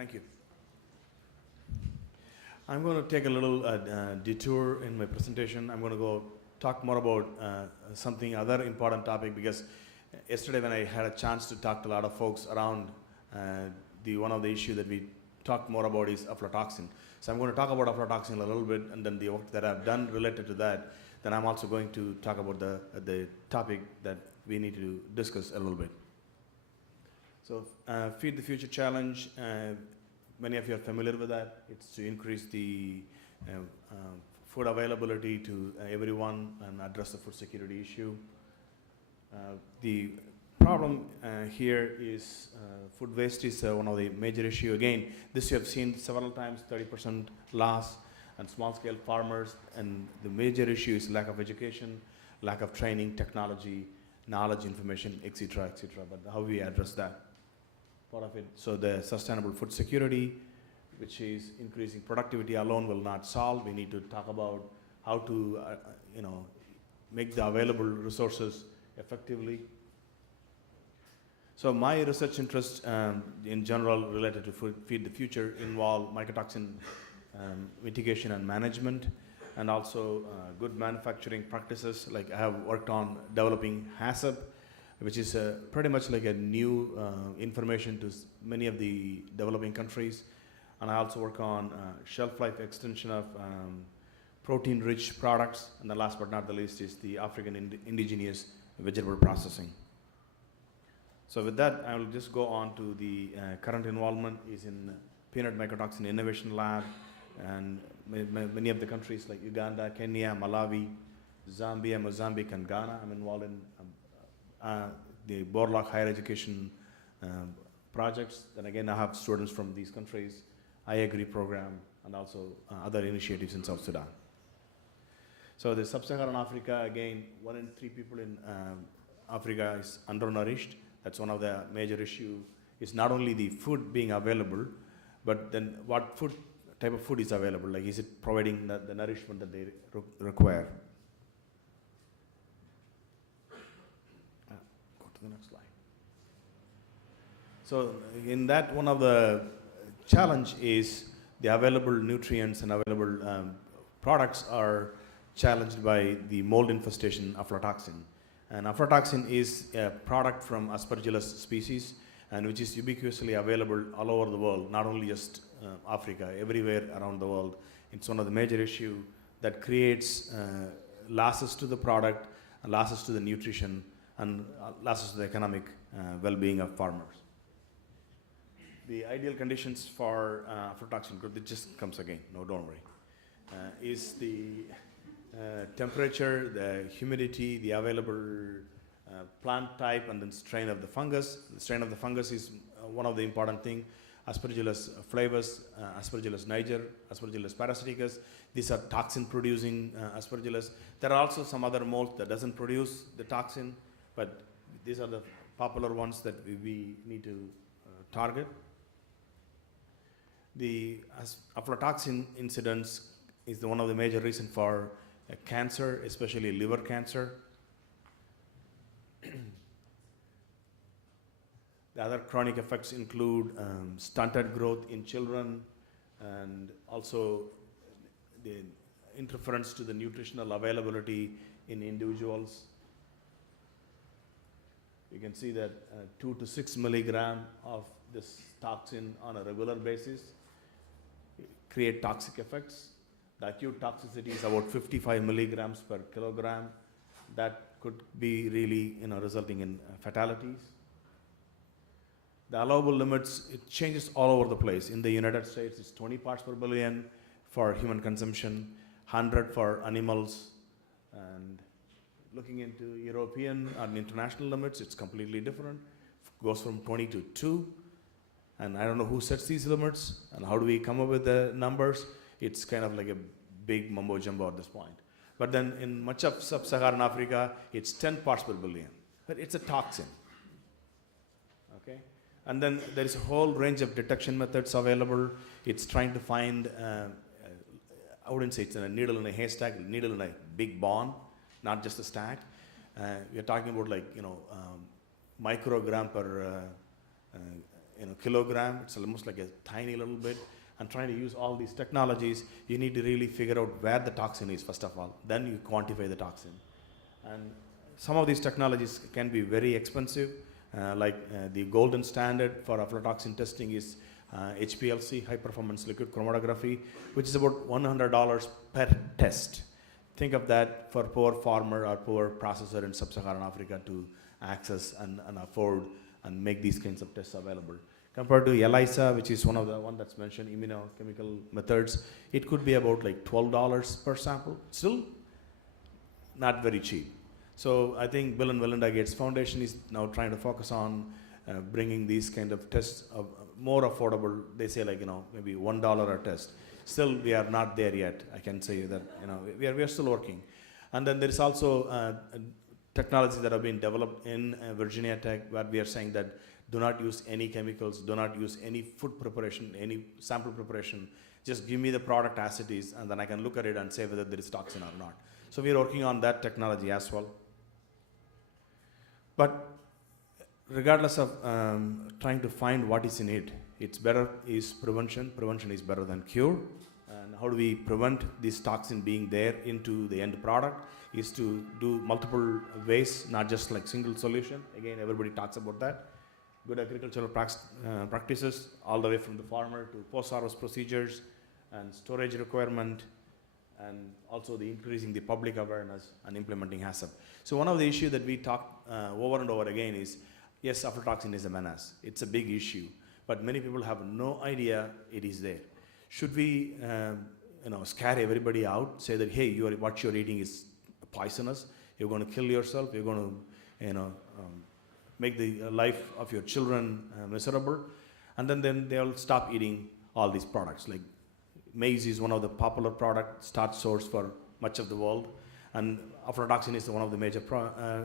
Thank you. I'm going to take a little detour in my presentation. I'm going to go talk more about other important topic, because yesterday when I had a chance to talk to a lot of folks around one of the issue that we talked more about is aflatoxin. So I'm going to talk about aflatoxin a little bit, and then the work that I've done related to that. Then I'm also going to talk about the topic that we need to discuss a little bit. So Feed the Future Challenge, many of you are familiar with that. It's to increase the food availability to everyone and address the food security issue. The problem here is food waste is one of the major issue. Again, this you have seen several times, 30% loss and small scale farmers, and the major issue is lack of education, lack of training, technology, knowledge, information, etc., etc. But how we address that? Part of it. So the sustainable food security, which is increasing productivity alone, will not solve. We need to talk about how to, make the available resources effectively. So my research interests in general related to Feed the Future involve mycotoxin mitigation and management, and also good manufacturing practices. Like I have worked on developing HACCP, which is pretty much like a new information to many of the developing countries. And I also work on shelf life extension of protein-rich products. And the last but not the least is the African indigenous vegetable processing. So with that, I will just go on to the current involvement is in peanut mycotoxin innovation lab, and many of the countries like Uganda, Kenya, Malawi, Zambia, Mozambique, and Ghana. I'm involved in the Borlaug higher education projects. Then again, I have students from these countries, I Agree program, and also other initiatives in South Sudan. So the sub-Saharan Africa, again, 1 in 3 people in Africa is undernourished. That's one of the major issues. It's not only the food being available, but then what type of food is available? Like, is it providing the nourishment that they require? Go to the next slide. So in that, one of the challenge is the available nutrients and available products are challenged by the mold infestation aflatoxin. And aflatoxin is a product from Aspergillus species, and which is ubiquitously available all over the world, not only just Africa, everywhere around the world. It's one of the major issues that creates losses to the product, losses to the nutrition, and losses to the economic well-being of farmers. The ideal conditions for aflatoxin growth, it just comes again, no, don't worry, is the temperature, the humidity, the available plant type, and then strain of the fungus. The strain of the fungus is one of the important things. Aspergillus flavus, Aspergillus niger, Aspergillus parasiticus. These are toxin-producing Aspergillus. There are also some other molds that doesn't produce the toxin, but these are the popular ones that we need to target. The aflatoxin incidence is one of the major reasons for cancer, especially liver cancer. The other chronic effects include stunted growth in children, and also the interference to the nutritional availability in individuals. You can see that 2 to 6 milligram of this toxin on a regular basis create toxic effects. The acute toxicity is about 55 milligrams per kilogram. That could be really, resulting in fatalities. The allowable limits, it changes all over the place. In the United States, it's 20 parts per billion for human consumption, 100 for animals, and looking into European and international limits, it's completely different. It goes from 20 to 2, and I don't know who sets these limits, and how do we come up with the numbers. It's kind of like a big mumbo jumbo at this point. But then in much of sub-Saharan Africa, it's 10 parts per billion. But it's a toxin. Okay? And then there is a whole range of detection methods available. It's trying to find, I wouldn't say it's a needle in a haystack, a needle in a big barn, not just a stack. We're talking about microgram per kilogram. It's almost like a tiny little bit. And trying to use all these technologies, you need to really figure out where the toxin is, first of all. Then you quantify the toxin. And some of these technologies can be very expensive. The golden standard for aflatoxin testing is HPLC, high performance liquid chromatography, which is about $100 per test. Think of that for poor farmer or poor processor in sub-Saharan Africa to access and afford and make these kinds of tests available. Compared to ELISA, which is one of the one that's mentioned, immunochemical methods, it could be about like $12 per sample. Still not very cheap. So I think Bill and Melinda Gates Foundation is now trying to focus on bringing these kind of tests more affordable. They say maybe $1 a test. Still, we are not there yet. I can say that we are still working. And then there is also technologies that have been developed in Virginia Tech, where we are saying that do not use any chemicals, do not use any food preparation, any sample preparation. Just give me the product as it is, and then I can look at it and say whether there is toxin or not. So we are working on that technology as well. But regardless of trying to find what is in it, it's better is prevention. Prevention is better than cure. And how do we prevent this toxin being there into the end product is to do multiple ways, not just like single solution. Again, everybody talks about that. Good agricultural practices, all the way from the farmer to post-harvest procedures and storage requirement, and also the increasing the public awareness and implementing HACCP. So one of the issues that we talk over and over again is, yes, aflatoxin is a menace. It's a big issue, but many people have no idea it is there. Should we scare everybody out, say that, hey, what you're eating is poisonous, you're going to kill yourself, you're going to make the life of your children miserable, and then they'll stop eating all these products. Like maize is one of the popular product starch source for much of the world, and aflatoxin is one of the major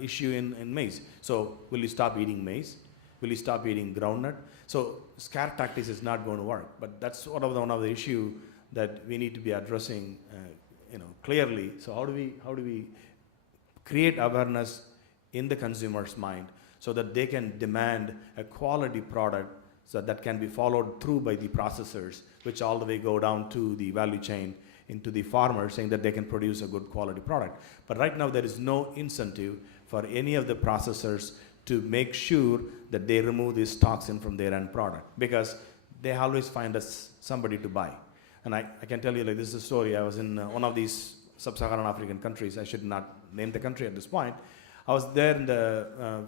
issue in maize. So will you stop eating maize? Will you stop eating groundnut? So scare tactics is not going to work, but that's one of the issue that we need to be addressing clearly. So how do we create awareness in the consumer's mind, so that they can demand a quality product so that can be followed through by the processors, which all the way go down to the value chain into the farmer, saying that they can produce a good quality product. But right now there is no incentive for any of the processors to make sure that they remove this toxin from their end product, because they always find somebody to buy. And I can tell you, like, this is a story. I was in one of these sub-Saharan African countries. I should not name the country at this point. I was there in the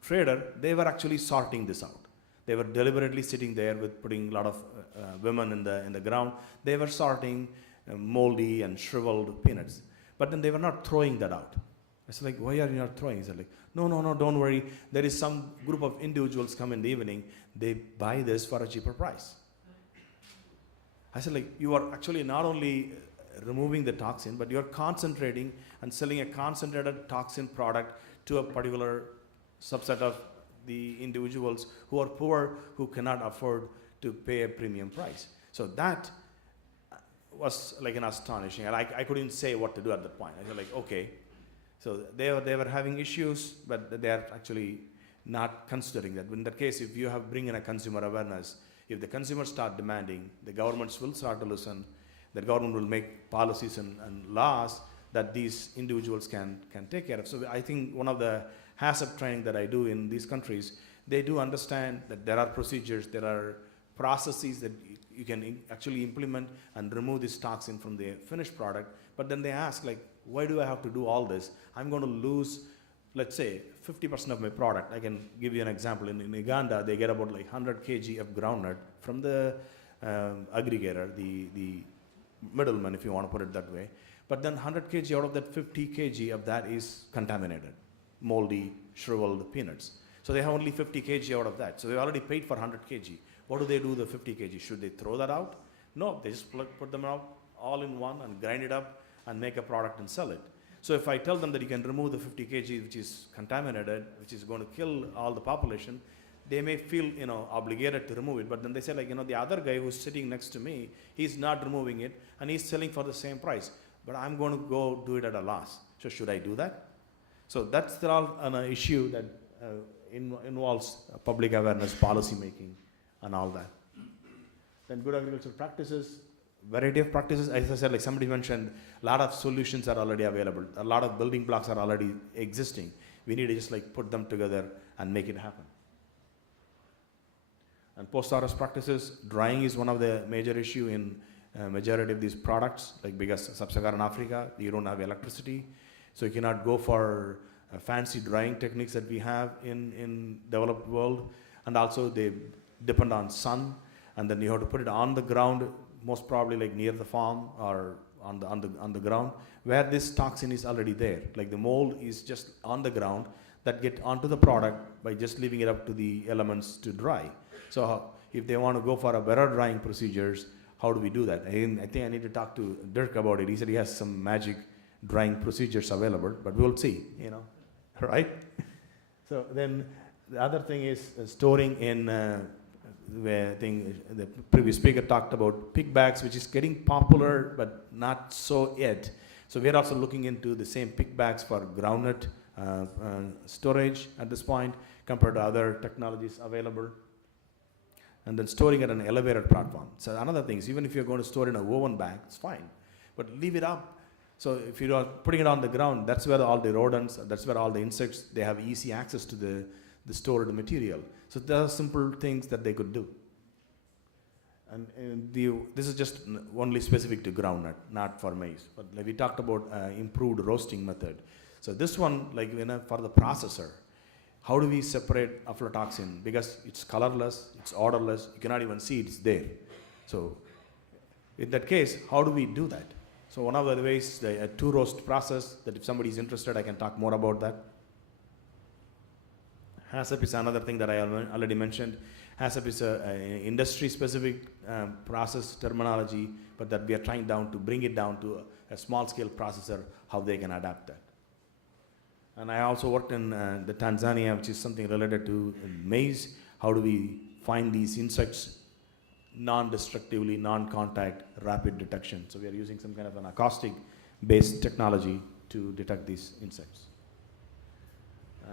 trader. They were actually sorting this out. They were deliberately sitting there with putting a lot of women in the ground. They were sorting moldy and shriveled peanuts. But then they were not throwing that out. I said, like, why are you not throwing? He said, like, no, don't worry. There is some group of individuals come in the evening. They buy this for a cheaper price. I said, like, you are actually not only removing the toxin, but you're concentrating and selling a concentrated toxin product to a particular subset of the individuals who are poor, who cannot afford to pay a premium price. So that was like an astonishing, and I couldn't say what to do at that point. I was like, okay. So they were having issues, but they are actually not considering that. In that case, if you bring in a consumer awareness, if the consumers start demanding, the governments will start to listen. The government will make policies and laws that these individuals can take care of. So I think one of the HACCP training that I do in these countries, they do understand that there are procedures, there are processes that you can actually implement and remove this toxin from the finished product. But then they ask, like, why do I have to do all this? I'm going to lose, let's say, 50% of my product. I can give you an example. In Uganda, they get about like 100 kg of groundnut from the aggregator, the middleman, if you want to put it that way. But then 100 kg out of that 50 kg of that is contaminated, moldy, shriveled peanuts. So they have only 50 kg out of that. So they already paid for 100 kg. What do they do with the 50 kg? Should they throw that out? No, they just put them out all in one and grind it up and make a product and sell it. So if I tell them that you can remove the 50 kg which is contaminated, which is going to kill all the population, they may feel obligated to remove it. But then they say, like, the other guy who's sitting next to me, he's not removing it and he's selling for the same price. But I'm going to go do it at a loss. So should I do that? So that's all an issue that involves public awareness, policy making, and all that. Then good agricultural practices, variety of practices. As I said, like somebody mentioned, a lot of solutions are already available. A lot of building blocks are already existing. We need to just like put them together and make it happen. And post-harvest practices, drying is one of the major issue in majority of these products, like because sub-Saharan Africa, you don't have electricity, so you cannot go for fancy drying techniques that we have in developed world, and also they depend on sun, and then you have to put it on the ground, most probably like near the farm or on the ground, where this toxin is already there. Like the mold is just on the ground that get onto the product by just leaving it up to the elements to dry. So if they want to go for a better drying procedures, how do we do that? I think I need to talk to Dirk about it. He said he has some magic drying procedures available, but we'll see, you know, right? So then the other thing is storing in, I think the previous speaker talked about pig bags, which is getting popular, but not so yet. So we're also looking into the same pig bags for groundnut storage at this point compared to other technologies available. And then storing at an elevated platform. So another thing is, even if you're going to store in a woven bag, it's fine, but leave it up. So if you're putting it on the ground, that's where all the rodents, that's where all the insects, they have easy access to the stored material. So there are simple things that they could do. And this is just only specific to groundnut, not for maize. But like we talked about improved roasting method. So this one, like for the processor, how do we separate aflatoxin? Because it's colorless, it's odorless, you cannot even see it's there. So in that case, how do we do that? So one of the ways, the two roast process, that if somebody is interested, I can talk more about that. HACCP is another thing that I already mentioned. HACCP is an industry-specific process terminology, but that we are trying to bring it down to a small-scale processor, how they can adapt that. And I also worked in the Tanzania, which is something related to maize. How do we find these insects non-destructively, non-contact, rapid detection? So we are using some kind of an acoustic-based technology to detect these insects.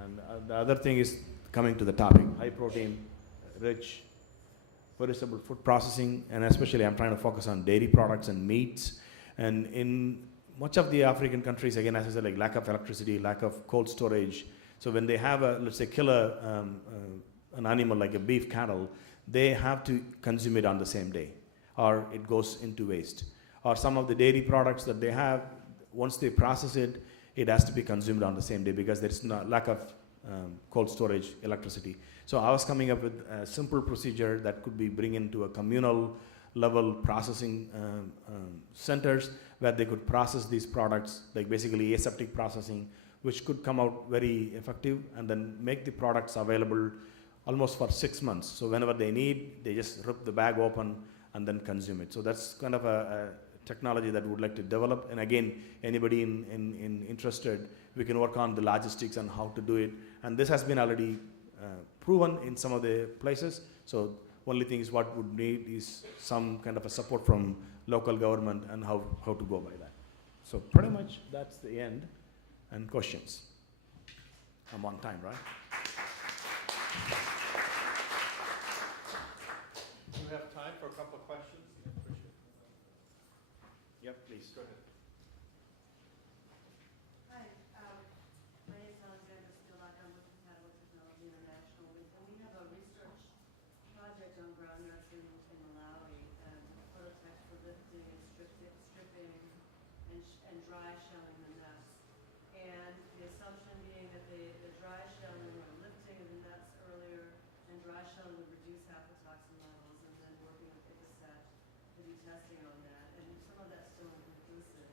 And the other thing is coming to the topic, high protein, rich, perishable food processing, and especially I'm trying to focus on dairy products and meats. And in much of the African countries, again, as I said, like lack of electricity, lack of cold storage. So when they have let's say, kill an animal like a beef cattle, they have to consume it on the same day, or it goes into waste. Or some of the dairy products that they have, once they process it, it has to be consumed on the same day because there's no lack of cold storage, electricity. So I was coming up with a simple procedure that could be bring into a communal level processing centers where they could process these products, like basically aseptic processing, which could come out very effective and then make the products available almost for 6 months. So whenever they need, they just rip the bag open and then consume it. So that's kind of a technology that we would like to develop. And again, anybody interested, we can work on the logistics and how to do it. And this has been already proven in some of the places. So only thing is what would need is some kind of a support from local government and how to go by that. So pretty much that's the end. And questions? I'm on time, right? Do you have time for a couple of questions? Yep, please, go ahead. Hi, my name is Alexandra Spilak. I'm with Compatible Technology International, and we have a research project on groundnuts in Malawi, prototypes for lifting and stripping and dry shelling the nuts. And the assumption being that the dry shelling or lifting of the nuts earlier and dry shelling would reduce aflatoxin levels, and then working with Ipicet to do testing on that. And some of that's still inconclusive.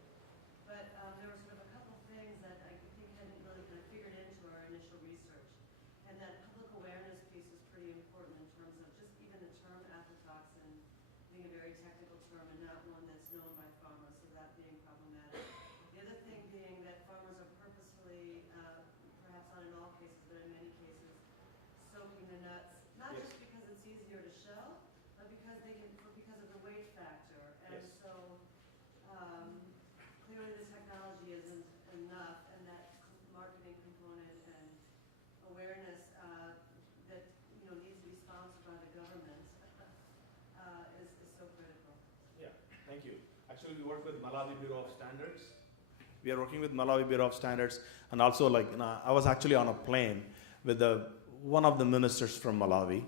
But there were sort of a couple things that I think hadn't really kind of figured into our initial research. And that public awareness piece is pretty important in terms of just even the term aflatoxin being a very technical term and not one that's known by farmers, so that being problematic. The other thing being that farmers are purposefully, perhaps not in all cases, but in many cases, soaking the nuts, not Yes. just because it's easier to shell, but because because of the weight factor. And Yes. so clearly the technology isn't enough, and that marketing component and awareness Thank you. Actually, we work with Malawi Bureau of Standards. We are working with Malawi Bureau of Standards, and also I was actually on a plane with one of the ministers from Malawi.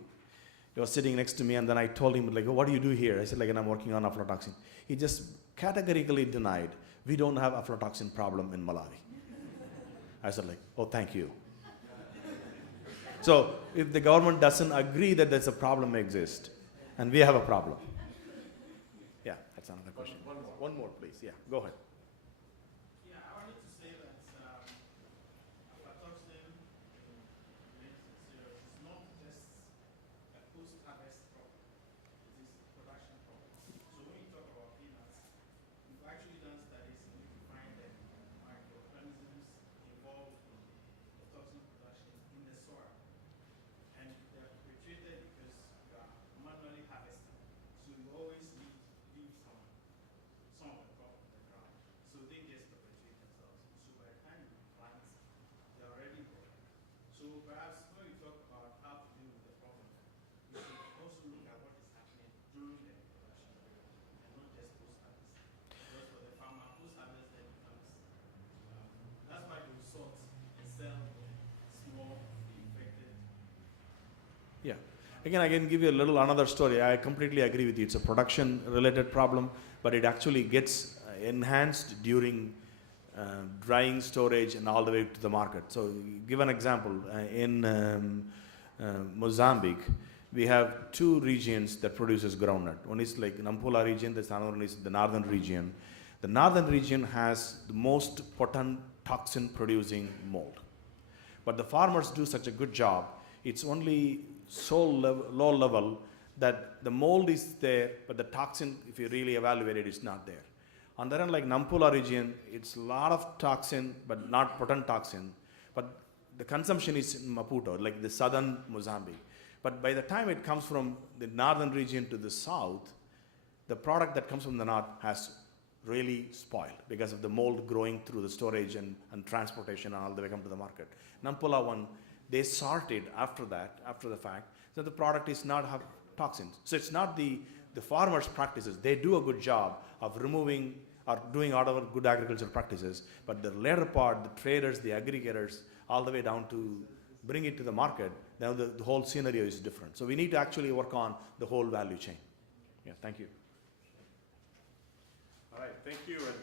He was sitting next to me, and then I told him, what do you do here? I said, I'm working on aflatoxin. He just categorically denied, we don't have aflatoxin problem in Malawi. I said, oh, thank you. So if the government doesn't agree that there's a problem exists, and we have a problem. Yeah, that's another question. One more, please. Yeah, go ahead. Yeah, I wanted to say that aflatoxin is not just a post-harvest problem. It is a production problem. So when you talk about peanuts, we've actually done studies and we find that microorganisms involved in the toxin production in the soil. And they are perpetuated because you are manually harvesting. So you always leave some of the crop on the ground. So they just perpetuate themselves. So by the time you plant, they're already growing. So perhaps when we talk about how to deal with the problem, we should also look at what is happening during the production period and not just post-harvest. Because for the farmer, post-harvest then becomes, that's why they sort and sell small infected. Yeah. Again, I can give you a little another story. I completely agree with you. It's a production-related problem, but it actually gets enhanced during drying, storage, and all the way to the market. So, give an example. In Mozambique, we have two regions that produces groundnut. One is Nampula region. The other one is the northern region. The northern region has the most potent toxin-producing mold, but the farmers do such a good job. It's only so low level that the mold is there, but the toxin, if you really evaluate it, is not there. On the other hand, like Nampula region, it's a lot of toxin, but not potent toxin. But the consumption is in Maputo, like the southern Mozambique. But by the time it comes from the northern region to the south, the product that comes from the north has really spoiled because of the mold growing through the storage and transportation and all the way come to the market. Nampula one, they sorted after the fact, so the product is not have toxins. So it's not the farmers' practices. They do a good job of removing or doing all our good agricultural practices, but the later part, the traders, the aggregators, all the way down to bring it to the market, now the whole scenario is different. So we need to actually work on the whole value chain. Yeah, thank you. All right, thank you. And